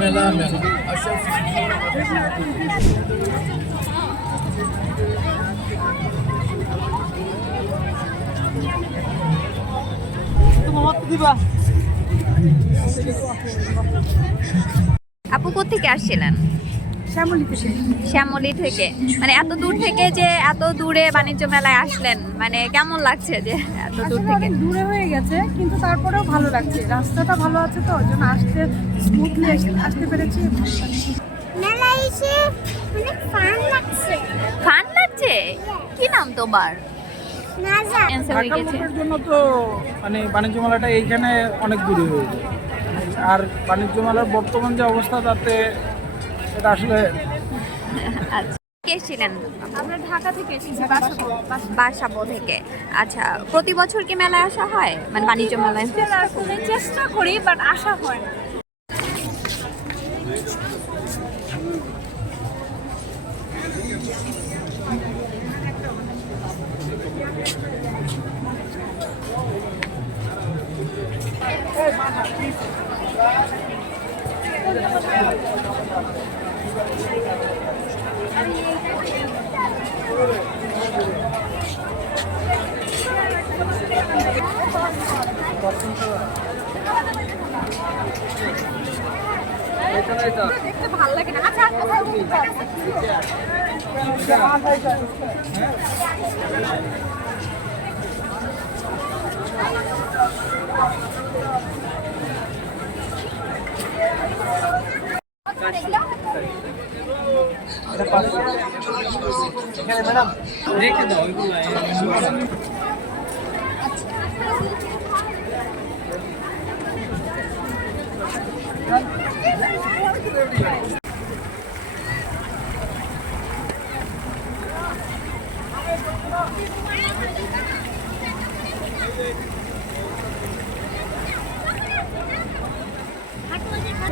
মেলা মেলা আপু কোথেকে আসছিলেন? শ্যামলী থেকে? মানে এত দূর থেকে যে এত দূরে বাণিজ্য মেলায় আসলেন মানে কেমন লাগছে যে এত দূর থেকে? দূরে হয়ে গেছে কিন্তু তারপরেও ভালো লাগছে। রাস্তাটা ভালো আছে তো ওই জন্য আসতে স্মুথলি আসতে পেরেছি। ভালো লাগছে। মেলা এসে অনেক ফান লাগছে। ফান লাগছে? কি নাম তোমার? হয়ে ঢাকার জন্য তো মানে বাণিজ্য মেলাটা এইখানে অনেক দূরে হয়ে যায়। আর বাণিজ্য মেলার বর্তমান যে অবস্থা তাতে এটা আসলে আচ্ছা। কে এসেছিলেন আমরা ঢাকা থেকে এসেছি বাসাবো বাসাবো থেকে। আচ্ছা প্রতি বছর কি মেলায় আসা হয়? মানে বাণিজ্য মেলায় চেষ্টা করি বাট আশা হয় না। দেখতে ভালো লাগে না আচ্ছা এখানে ম্যাডাম রেখে দাও ওইগুলো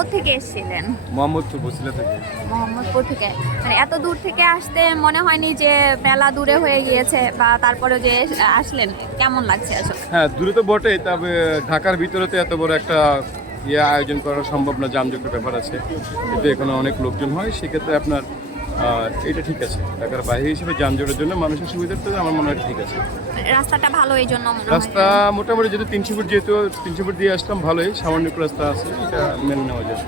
কোথেকে এসেছিলেন? মোহাম্মদপুর বসিলা থেকে। মোহাম্মদপুর থেকে। মানে এত দূর থেকে আসতে মনে হয়নি যে মেলা দূরে হয়ে গিয়েছে বা তারপরে যে আসলেন। কেমন লাগছে আসলে? হ্যাঁ দূরে তো বটেই তবে ঢাকার ভিতরে তো এত বড় একটা ইয়ে আয়োজন করা সম্ভব না যানজটের ব্যাপার আছে। কিন্তু এখানে অনেক লোকজন হয় সেক্ষেত্রে আপনার এটা ঠিক আছে। ঢাকার বাইরে হিসেবে যানজটের জন্য মানুষের সুবিধার্থে আমার মনে হয় ঠিক আছে। রাস্তাটা ভালো এই জন্য মনে রাস্তা মোটামুটি যেহেতু তিনশো ফুট যেহেতু তিনশো ফুট দিয়ে আসলাম ভালোই। সামান্য একটু রাস্তা আছে এটা মেনে নেওয়া যায়।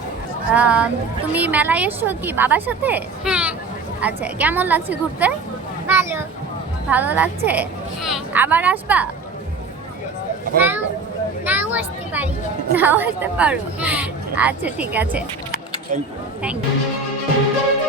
তুমি মেলায় এসো কি বাবার সাথে? হ্যাঁ। আচ্ছা কেমন লাগছে ঘুরতে? ভালো। ভালো লাগছে? হ্যাঁ। আবার আসবা? নাও নাও আসতে পারি। নাও আসতে পারো। হ্যাঁ। আচ্ছা ঠিক আছে। Thank you